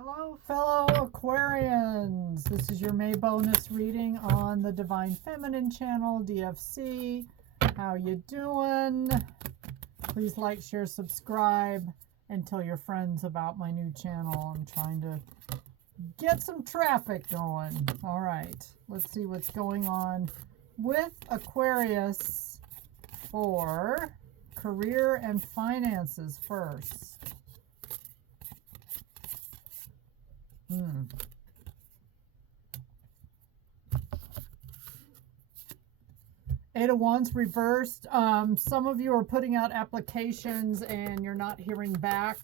Hello, fellow Aquarians. This is your May bonus reading on the Divine Feminine channel, DFC. How you doing? Please like, share, subscribe, and tell your friends about my new channel. I'm trying to get some traffic going. All right, let's see what's going on with Aquarius for career and finances first. Eight of Wands reversed. Some of you are putting out applications and you're not hearing back.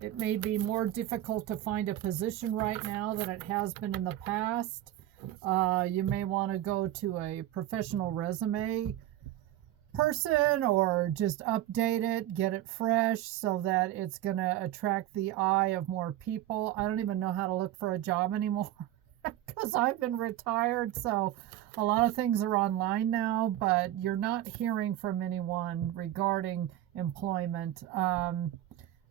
It may be more difficult to find a position right now than it has been in the past. You may want to go to a professional resume person or just update it, get it fresh so that it's going to attract the eye of more people. I don't even know how to look for a job anymore because I've been retired, so a lot of things are online now, but you're not hearing from anyone regarding employment,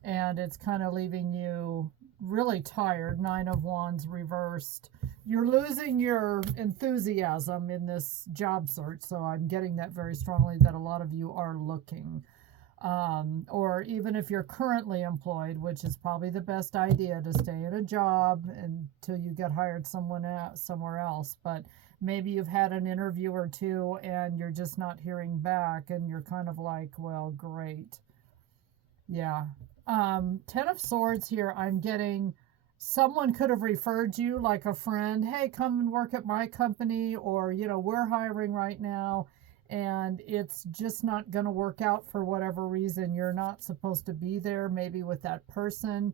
and it's kind of leaving you really tired. Nine of Wands reversed. You're losing your enthusiasm in this job search, so I'm getting that very strongly that a lot of you are looking. Or even if you're currently employed, which is probably the best idea to stay at a job until you get hired somewhere else. But maybe you've had an interview or two and you're just not hearing back and you're kind of like, well, great. Yeah. Ten of Swords here, I'm getting someone could have referred you, like a friend. Hey, come and work at my company, or, you know, we're hiring right now. And it's just not going to work out for whatever reason. You're not supposed to be there, maybe with that person.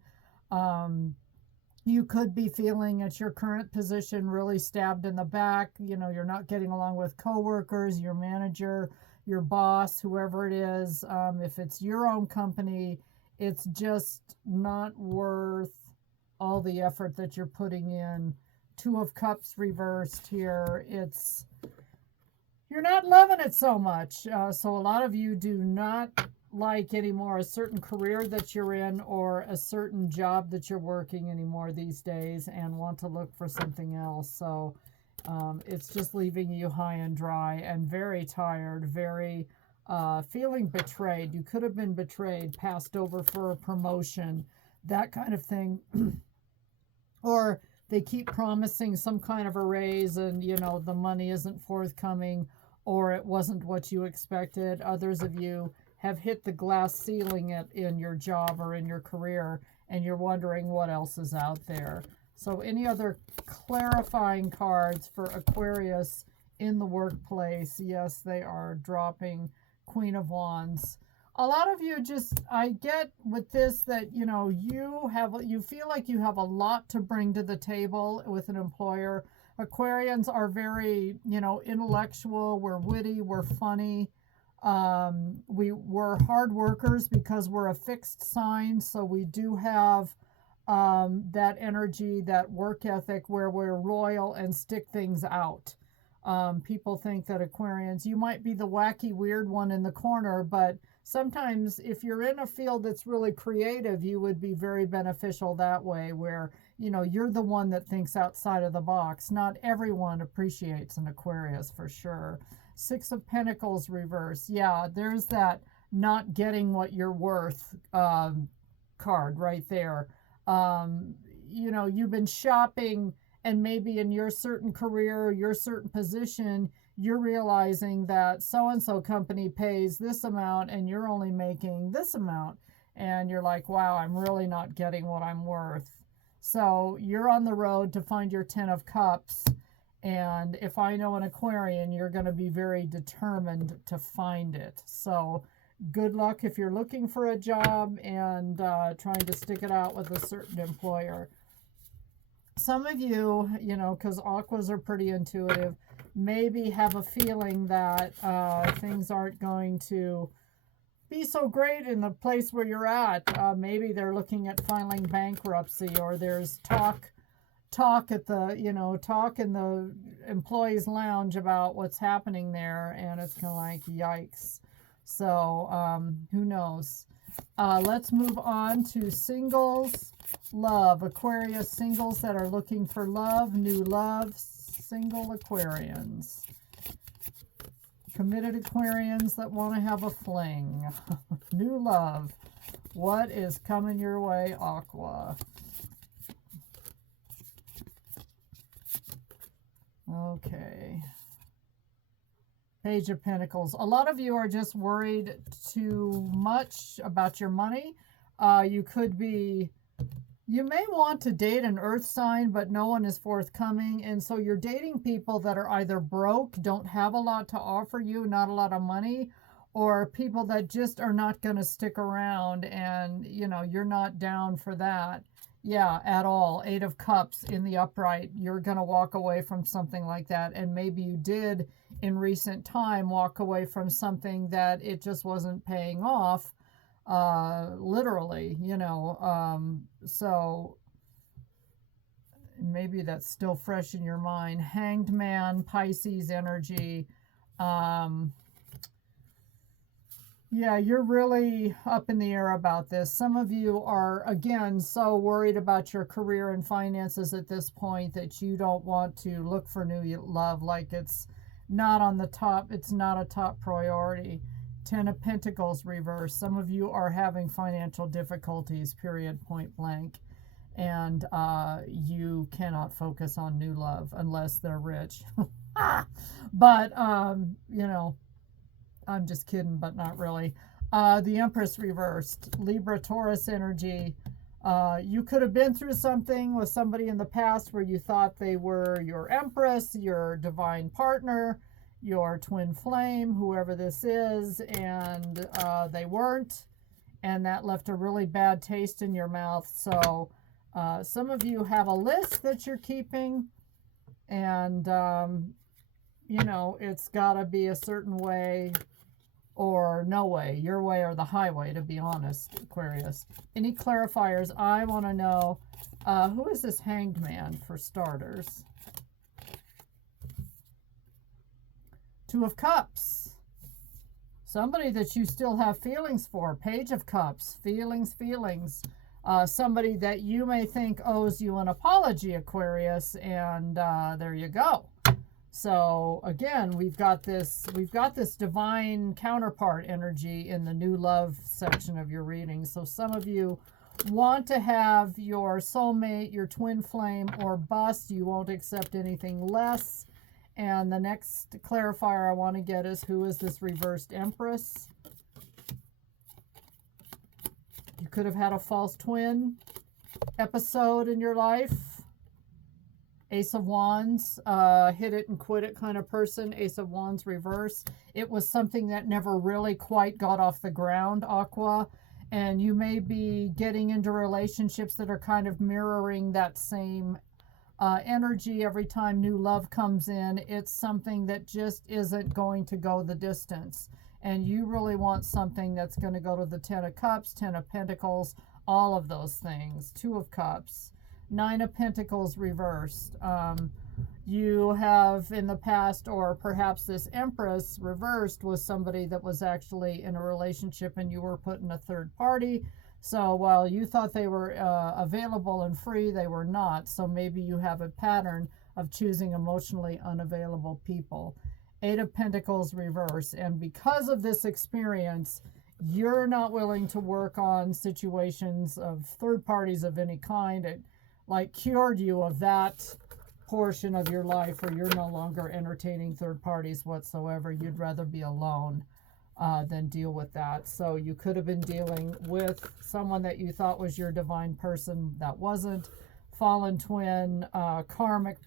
You could be feeling at your current position really stabbed in the back. You know, you're not getting along with coworkers, your manager, your boss, whoever it is. If it's your own company, it's just not worth all the effort that you're putting in. Two of Cups reversed here. You're not loving it so much. So a lot of you do not like anymore a certain career that you're in or a certain job that you're working anymore these days and want to look for something else. So it's just leaving you high and dry and very tired, very feeling betrayed. You could have been betrayed, passed over for a promotion, that kind of thing. Or they keep promising some kind of a raise and, you know, the money isn't forthcoming, or it wasn't what you expected. Others of you have hit the glass ceiling in your job or in your career, and you're wondering what else is out there. So any other clarifying cards for Aquarius in the workplace? Yes, they are dropping. Queen of Wands. A lot of you just, I get with this that, you know, you feel like you have a lot to bring to the table with an employer. Aquarians are very, you know, intellectual. We're witty. We're funny. We're hard workers because we're a fixed sign. So we do have that energy, that work ethic where we're loyal and stick things out. People think that Aquarians, you might be the wacky, weird one in the corner, but sometimes if you're in a field that's really creative, you would be very beneficial that way, where, you know, you're the one that thinks outside of the box. Not everyone appreciates an Aquarius, for sure. Six of Pentacles reverse. Yeah, there's that not getting what you're worth card right there. You know, you've been shopping, and maybe in your certain career, your certain position, you're realizing that so-and-so company pays this amount and you're only making this amount. And you're like, wow, I'm really not getting what I'm worth. So you're on the road to find your 10 of Cups. And if I know an Aquarian, you're going to be very determined to find it. So good luck if you're looking for a job and trying to stick it out with a certain employer. Some of you, you know, because Aquas are pretty intuitive, maybe have a feeling that things aren't going to be so great in the place where you're at. Maybe they're looking at filing bankruptcy, or there's talk at the, you know, talk in the employees lounge about what's happening there, and it's kind of like, yikes. So who knows? Let's move on to singles Love, Aquarius singles that are looking for love, new love, single Aquarians. Committed Aquarians that want to have a fling. New love. What is coming your way, Aqua? Okay. Page of Pentacles. A lot of you are just worried too much about your money. You may want to date an earth sign, but no one is forthcoming. And so you're dating people that are either broke, don't have a lot to offer you, not a lot of money, or people that just are not going to stick around, and, you know, you're not down for that. Yeah, at all. 8 of Cups in the upright. You're going to walk away from something like that. And maybe you did in recent time walk away from something that it just wasn't paying off. Literally, you know, so maybe that's still fresh in your mind. Hanged Man, Pisces energy. Yeah, you're really up in the air about this. Some of you are, again, so worried about your career and finances at this point that you don't want to look for new love. Like it's not on the top, it's not a top priority. 10 of Pentacles reverse. Some of you are having financial difficulties, period, point blank. And you cannot focus on new love unless they're rich. But, you know, I'm just kidding, but not really. The Empress reversed. Libra, Taurus energy. You could have been through something with somebody in the past where you thought they were your Empress, your divine partner, your twin flame, whoever this is, and they weren't. And that left a really bad taste in your mouth. So some of you have a list that you're keeping, and, you know, it's got to be a certain way or no way, your way or the highway, to be honest, Aquarius. Any clarifiers? I want to know, who is this Hanged Man for starters? 2 of Cups. Somebody that you still have feelings for. Page of Cups. Feelings. Somebody that you may think owes you an apology, Aquarius, and there you go. So again, we've got this divine counterpart energy in the new love section of your reading. So some of you want to have your soulmate, your twin flame, or bust. You won't accept anything less. And the next clarifier I want to get is, who is this reversed Empress? You could have had a false twin episode in your life. Ace of Wands, hit it and quit it kind of person. Ace of Wands reverse. It was something that never really quite got off the ground, Aqua. And you may be getting into relationships that are kind of mirroring that same energy. Every time new love comes in, it's something that just isn't going to go the distance. And you really want something that's going to go to the 10 of Cups, 10 of Pentacles, all of those things. 2 of Cups. 9 of Pentacles reversed. You have in the past, or perhaps this Empress reversed was somebody that was actually in a relationship and you were put in a third party. So while you thought they were available and free, they were not. So maybe you have a pattern of choosing emotionally unavailable people. 8 of Pentacles reverse. And because of this experience, you're not willing to work on situations of third parties of any kind. It like cured you of that portion of your life where you're no longer entertaining third parties whatsoever. You'd rather be alone than deal with that. So you could have been dealing with someone that you thought was your divine person that wasn't. Fallen twin, karmic,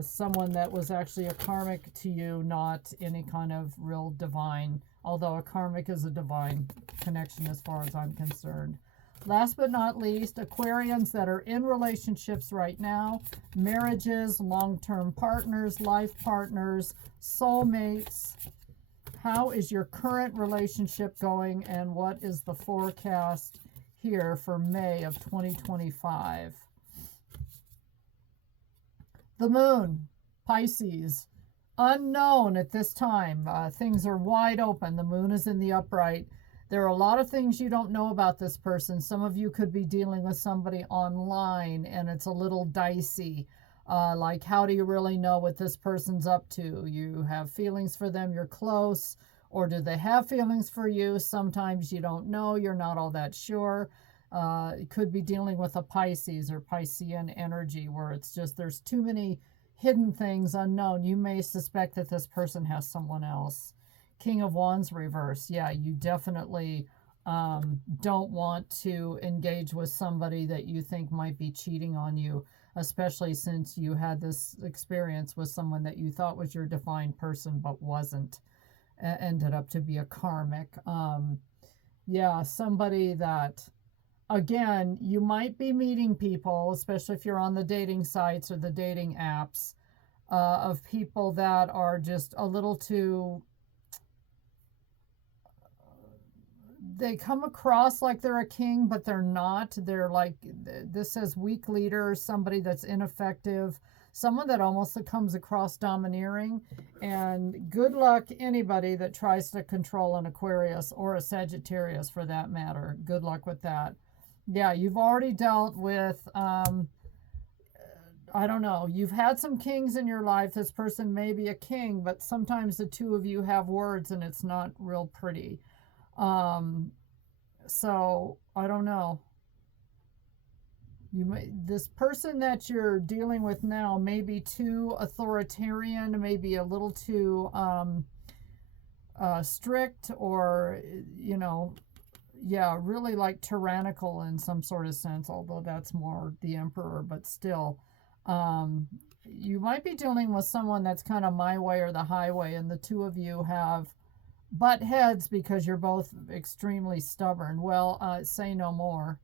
someone that was actually a karmic to you, not any kind of real divine, although a karmic is a divine connection as far as I'm concerned. Last but not least, Aquarians that are in relationships right now, marriages, long-term partners, life partners, soulmates. How is your current relationship going, and what is the forecast here for May of 2025? The Moon, Pisces, unknown at this time. Things are wide open. The Moon is in the upright. There are a lot of things you don't know about this person. Some of you could be dealing with somebody online and it's a little dicey. Like, how do you really know what this person's up to? You have feelings for them, you're close, or do they have feelings for you? Sometimes you don't know, you're not all that sure. It could be dealing with a Pisces or Piscean energy where it's just there's too many hidden things unknown. You may suspect that this person has someone else. King of Wands reverse. Yeah, you definitely don't want to engage with somebody that you think might be cheating on you, especially since you had this experience with someone that you thought was your defined person but wasn't. Ended up to be a karmic. Yeah, somebody that, again, you might be meeting people, especially if you're on the dating sites or the dating apps, of people that are just a little too, they come across like they're a king, but they're not. They're like, this says weak leader, somebody that's ineffective, someone that almost comes across domineering. And good luck anybody that tries to control an Aquarius or a Sagittarius for that matter. Good luck with that. Yeah, you've already dealt with, I don't know, you've had some kings in your life. This person may be a king, but sometimes the two of you have words and it's not real pretty. So I don't know. This person that you're dealing with now may be too authoritarian, maybe a little too strict, or yeah, really like tyrannical in some sort of sense, although that's more the emperor, but still. You might be dealing with someone that's kind of my way or the highway, and the two of you have butt heads because you're both extremely stubborn. Well, say no more.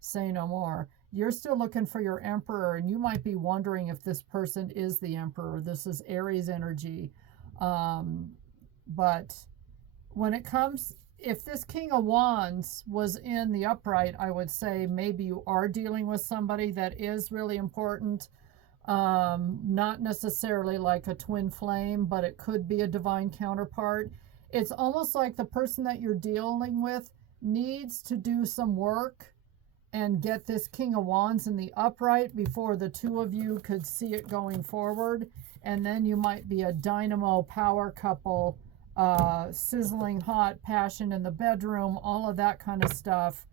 Say no more. You're still looking for your emperor, and you might be wondering if this person is the emperor. This is Aries energy. But when it comes, if this King of Wands was in the upright, I would say maybe you are dealing with somebody that is really important. Not necessarily like a twin flame, but it could be a divine counterpart. It's almost like the person that you're dealing with needs to do some work and get this King of Wands in the upright before the two of you could see it going forward. And then you might be a dynamo power couple, sizzling hot passion in the bedroom, all of that kind of stuff.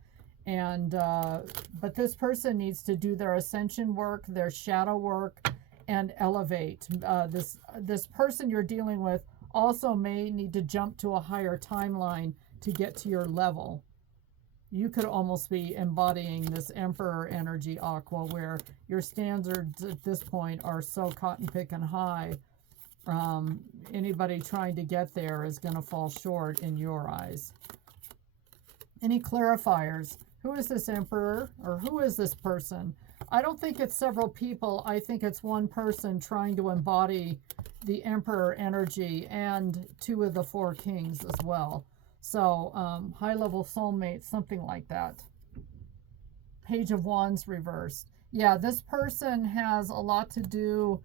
And but this person needs to do their ascension work, their shadow work, and elevate. This person you're dealing with also may need to jump to a higher timeline to get to your level. You could almost be embodying this Emperor energy, Aqua, where your standards at this point are so cotton picking high. Anybody trying to get there is going to fall short in your eyes. Any clarifiers? Who is this Emperor, or who is this person? I don't think it's several people. I think it's one person trying to embody the Emperor energy and two of the four kings as well. So high-level soulmate, something like that. Page of Wands reversed. Yeah, this person has a lot to do.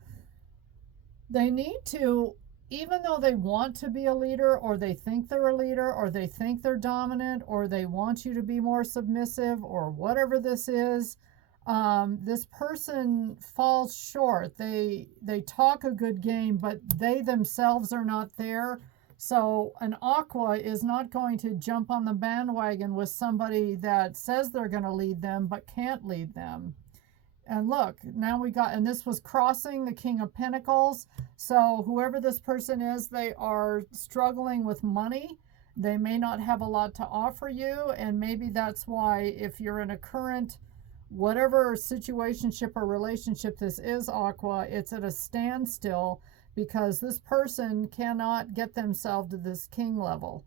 They need to, even though they want to be a leader, or they think they're a leader, or they think they're dominant, or they want you to be more submissive, or whatever this is, this person falls short. They talk a good game, but they themselves are not there. So an Aqua is not going to jump on the bandwagon with somebody that says they're going to lead them, but can't lead them. And look, now we got, and this was crossing the King of Pentacles. So whoever this person is, they are struggling with money. They may not have a lot to offer you. And maybe that's why if you're in a current, whatever situationship or relationship this is, Aqua, it's at a standstill because this person cannot get themselves to this king level.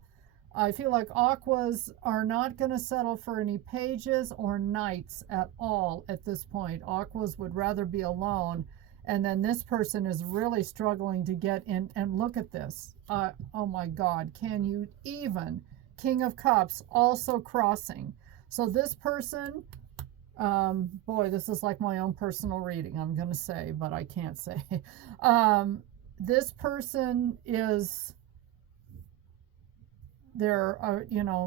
I feel like Aquas are not going to settle for any pages or knights at all at this point. Aquas would rather be alone. And then this person is really struggling to get in. And look at this. Oh my God. Can you even? King of Cups also crossing. So this person, boy, this is like my own personal reading, I'm going to say, but I can't say. This person is They're,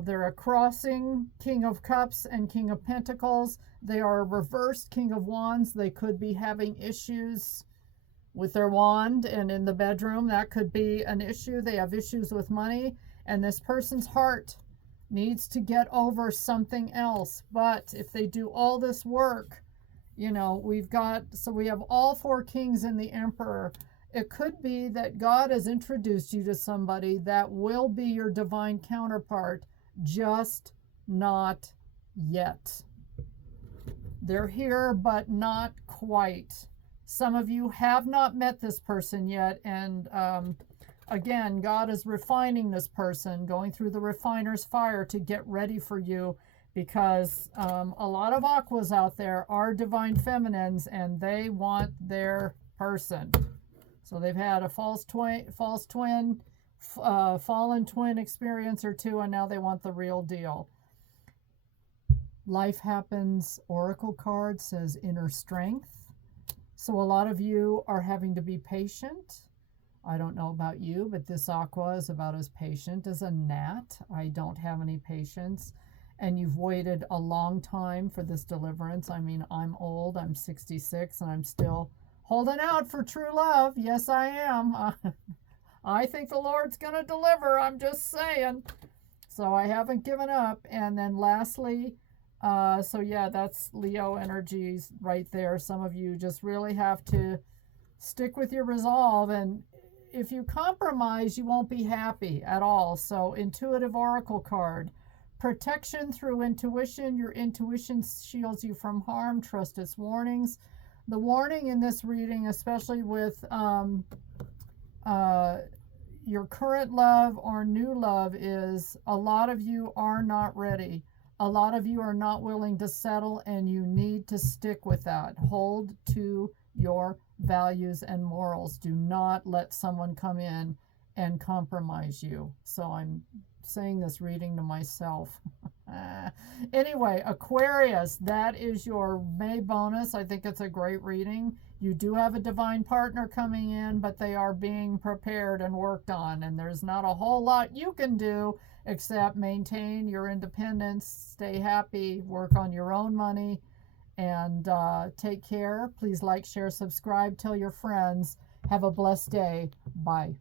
they're a crossing King of Cups and King of Pentacles. They are a reversed King of Wands. They could be having issues with their wand, and in the bedroom, that could be an issue. They have issues with money, and this person's heart needs to get over something else. But if they do all this work, we have all four kings and the Emperor. It could be that God has introduced you to somebody that will be your divine counterpart, just not yet. They're here, but not quite. Some of you have not met this person yet, and again, God is refining this person, going through the refiner's fire to get ready for you, because a lot of Aquas out there are divine feminines, and they want their person. So they've had a false twin, fallen twin experience or two, and now they want the real deal. Life Happens Oracle card says inner strength. So a lot of you are having to be patient. I don't know about you, but this Aqua is about as patient as a gnat. I don't have any patience. And you've waited a long time for this deliverance. I mean, I'm old. I'm 66, and I'm still holding out for true love. Yes, I am. I think the Lord's going to deliver. I'm just saying. So I haven't given up. And then lastly, so yeah, that's Leo energies right there. Some of you just really have to stick with your resolve. And if you compromise, you won't be happy at all. So Intuitive Oracle card. Protection through intuition. Your intuition shields you from harm. Trust its warnings. The warning in this reading, especially with your current love or new love, is a lot of you are not ready. A lot of you are not willing to settle, and you need to stick with that. Hold to your values and morals. Do not let someone come in and compromise you. So I'm saying this reading to myself. Anyway, Aquarius, that is your May bonus. I think it's a great reading. You do have a divine partner coming in, but they are being prepared and worked on, and there's not a whole lot you can do except maintain your independence, stay happy, work on your own money, and take care. Please like, share, subscribe, tell your friends. Have a blessed day. Bye.